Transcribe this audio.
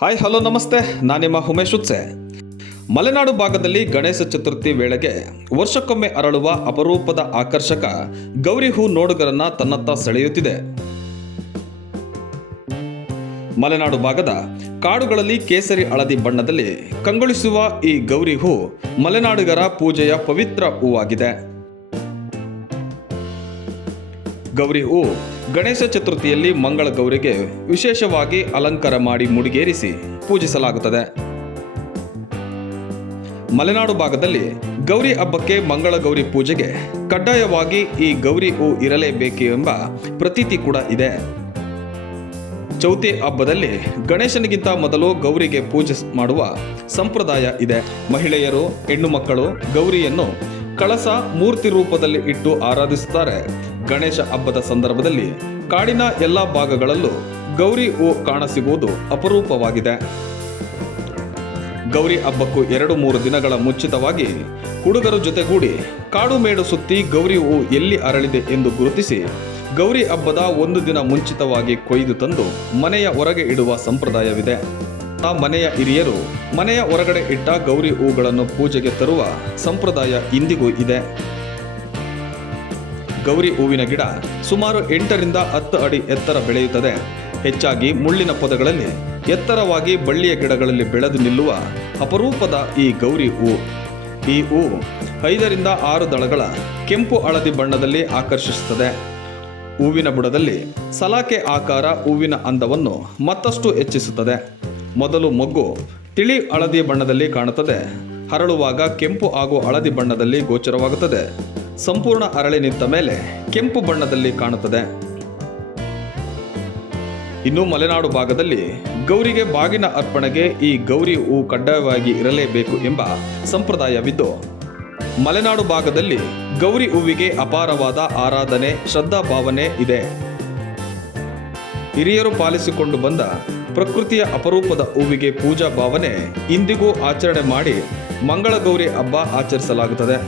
Hi hello ನಮಸ್ತೆ. ನಾನು ನಿಮ್ಮ ಉಮೇಶ್ ಉತ್ಸೆ. ಮಲೆನಾಡು ಭಾಗದಲ್ಲಿ ಗಣೇಶ ಚತುರ್ಥಿ ವೇಳೆಗೆ ವರ್ಷಕ್ಕೊಮ್ಮೆ ಅರಳುವ ಅಪರೂಪದ ಆಕರ್ಷಕ ಗೌರಿ ಹೂ ನೋಡುಗರನ್ನ ತನ್ನತ್ತ ಸೆಳೆಯುತ್ತಿದೆ. ಮಲೆನಾಡು ಭಾಗದ ಕಾಡುಗಳಲ್ಲಿ ಕೇಸರಿ ಹಳದಿ ಬಣ್ಣದಲ್ಲಿ ಕಂಗೊಳಿಸುವ ಈ ಗೌರಿ ಹೂ ಮಲೆನಾಡುಗರ ಪೂಜೆಯ ಪವಿತ್ರ ಹೂವಾಗಿದೆ. ಗೌರಿ ಹೂ ಗಣೇಶ ಚತುರ್ಥಿಯಲ್ಲಿ ಮಂಗಳ ಗೌರಿಗೆ ವಿಶೇಷವಾಗಿ ಅಲಂಕಾರ ಮಾಡಿ ಮುಡಿಗೇರಿಸಿ ಪೂಜಿಸಲಾಗುತ್ತದೆ. ಮಲೆನಾಡು ಭಾಗದಲ್ಲಿ ಗೌರಿ ಹಬ್ಬಕ್ಕೆ ಮಂಗಳ ಗೌರಿ ಪೂಜೆಗೆ ಕಡ್ಡಾಯವಾಗಿ ಈ ಗೌರಿ ಹೂ ಇರಲೇಬೇಕು ಎಂಬ ಪ್ರತೀತಿ ಕೂಡ ಇದೆ. ಚೌತಿ ಹಬ್ಬದಲ್ಲಿ ಗಣೇಶನಿಗಿಂತ ಮೊದಲು ಗೌರಿಗೆ ಪೂಜೆ ಮಾಡುವ ಸಂಪ್ರದಾಯ ಇದೆ. ಮಹಿಳೆಯರು, ಹೆಣ್ಣು ಮಕ್ಕಳು ಗೌರಿಯನ್ನು ಕಳಸ ಮೂರ್ತಿ ರೂಪದಲ್ಲಿ ಇಟ್ಟು ಆರಾಧಿಸುತ್ತಾರೆ. ಗಣೇಶ ಹಬ್ಬದ ಸಂದರ್ಭದಲ್ಲಿ ಕಾಡಿನ ಎಲ್ಲ ಭಾಗಗಳಲ್ಲೂ ಗೌರಿ ಹೂ ಕಾಣಸಿಗುವುದು ಅಪರೂಪವಾಗಿದೆ. ಗೌರಿ ಹಬ್ಬಕ್ಕೂ ಎರಡು ಮೂರು ದಿನಗಳ ಮುಂಚಿತವಾಗಿ ಹುಡುಗರ ಜೊತೆಗೂಡಿ ಕಾಡು ಮೇಡು ಸುತ್ತಿ ಗೌರಿ ಹೂ ಎಲ್ಲಿ ಅರಳಿದೆ ಎಂದು ಗುರುತಿಸಿ ಗೌರಿ ಹಬ್ಬದ ಒಂದು ದಿನ ಮುಂಚಿತವಾಗಿ ಕೊಯ್ದು ತಂದು ಮನೆಯ ಹೊರಗೆ ಇಡುವ ಸಂಪ್ರದಾಯವಿದೆ. ಆ ಮನೆಯ ಹಿರಿಯರು ಮನೆಯ ಹೊರಗಡೆ ಇಟ್ಟ ಗೌರಿ ಹೂಗಳನ್ನು ಪೂಜೆಗೆ ತರುವ ಸಂಪ್ರದಾಯ ಇಂದಿಗೂ ಇದೆ. ಗೌರಿ ಹೂವಿನ ಗಿಡ ಸುಮಾರು ಎಂಟರಿಂದ ಹತ್ತು ಅಡಿ ಎತ್ತರ ಬೆಳೆಯುತ್ತದೆ. ಹೆಚ್ಚಾಗಿ ಮುಳ್ಳಿನ ಪೊದಗಳಲ್ಲಿ ಎತ್ತರವಾಗಿ ಬಳ್ಳಿಯ ಗಿಡಗಳಲ್ಲಿ ಬೆಳೆದು ನಿಲ್ಲುವ ಅಪರೂಪದ ಈ ಗೌರಿ ಹೂ. ಈ ಹೂ ಐದರಿಂದ ಆರು ದಳಗಳ ಕೆಂಪು ಹಳದಿ ಬಣ್ಣದಲ್ಲಿ ಆಕರ್ಷಿಸುತ್ತದೆ. ಹೂವಿನ ಬುಡದಲ್ಲಿ ಸಲಾಕೆ ಆಕಾರ ಹೂವಿನ ಅಂದವನ್ನು ಮತ್ತಷ್ಟು ಹೆಚ್ಚಿಸುತ್ತದೆ. ಮೊದಲು ಮೊಗ್ಗು ತಿಳಿ ಹಳದಿ ಬಣ್ಣದಲ್ಲಿ ಕಾಣುತ್ತದೆ. ಹರಳುವಾಗ ಕೆಂಪು ಹಾಗೂ ಹಳದಿ ಬಣ್ಣದಲ್ಲಿ ಗೋಚರವಾಗುತ್ತದೆ. ಸಂಪೂರ್ಣ ಅರಳಿ ನಿಂತ ಮೇಲೆ ಕೆಂಪು ಬಣ್ಣದಲ್ಲಿ ಕಾಣುತ್ತದೆ. ಇನ್ನು ಮಲೆನಾಡು ಭಾಗದಲ್ಲಿ ಗೌರಿಗೆ ಬಾಗಿನ ಅರ್ಪಣೆಗೆ ಈ ಗೌರಿ ಹೂ ಕಡ್ಡಾಯವಾಗಿ ಇರಲೇಬೇಕು ಎಂಬ ಸಂಪ್ರದಾಯವಿದ್ದು, ಮಲೆನಾಡು ಭಾಗದಲ್ಲಿ ಗೌರಿ ಹೂವಿಗೆ ಅಪಾರವಾದ ಆರಾಧನೆ, ಶ್ರದ್ಧಾ ಭಾವನೆ ಇದೆ. ಹಿರಿಯರು ಪಾಲಿಸಿಕೊಂಡು ಬಂದ ಪ್ರಕೃತಿಯ ಅಪರೂಪದ ಹೂವಿಗೆ ಪೂಜಾ ಭಾವನೆ ಇಂದಿಗೂ ಆಚರಣೆ ಮಾಡಿ ಮಂಗಳಗೌರಿ ಹಬ್ಬ ಆಚರಿಸಲಾಗುತ್ತದೆ.